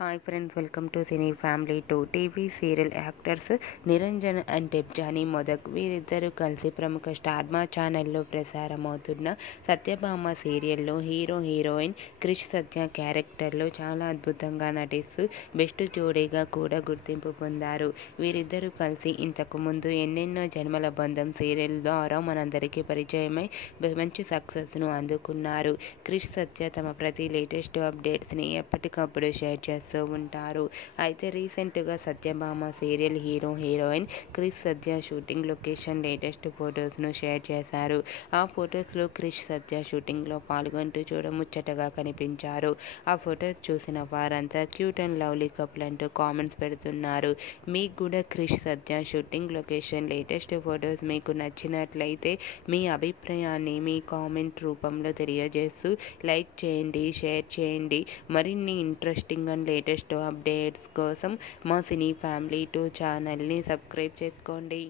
Hi friends, welcome to cine family 2. TV serial actors Niranjan and Debjani Modak వీరిద్దరూ కలిసి ప్రముఖ star మా ఛానల్లో ప్రసారమవుతున్న సత్యభామ సీరియల్లో హీరోయిన్ క్రిష్ సత్య క్యారెక్టర్లో చాలా అద్భుతంగా నటిస్తూ బెస్ట్ జోడీగా కూడా గుర్తింపు పొందారు. వీరిద్దరూ కలిసి ఇంతకు ముందు ఎన్నెన్నో జన్మల బంధం సీరియల్ ద్వారా మనందరికీ పరిచయమై మంచి సక్సెస్ను అందుకున్నారు. క్రిష్ సత్య తమ ప్రతి లేటెస్ట్ అప్డేట్స్ని ఎప్పటికప్పుడు షేర్ చేస్తారు ఉంటారు. అయితే రీసెంట్గా సత్యభామ సీరియల్ హీరోయిన్ క్రిష్ సత్య షూటింగ్ లొకేషన్ లేటెస్ట్ ఫొటోస్ను షేర్ చేశారు. ఆ ఫొటోస్లో క్రిష్ సత్య షూటింగ్లో పాల్గొంటూ చూడముచ్చటగా కనిపించారు. ఆ ఫొటోస్ చూసిన వారంతా క్యూట్ అండ్ లవ్లీ కపుల్ అంటూ కామెంట్స్ పెడుతున్నారు. మీకు కూడా క్రిష్ సత్య షూటింగ్ లొకేషన్ లేటెస్ట్ ఫొటోస్ మీకు నచ్చినట్లయితే మీ అభిప్రాయాన్ని మీ కామెంట్ రూపంలో తెలియజేస్తూ లైక్ చేయండి, షేర్ చేయండి. మరిన్ని ఇంట్రెస్టింగ్ అండ్ లేటెస్ట్ అప్డేట్స్ కోసం మా సినీ ఫ్యామిలీ 2 ఛానల్ని సబ్స్క్రైబ్ చేసుకోండి.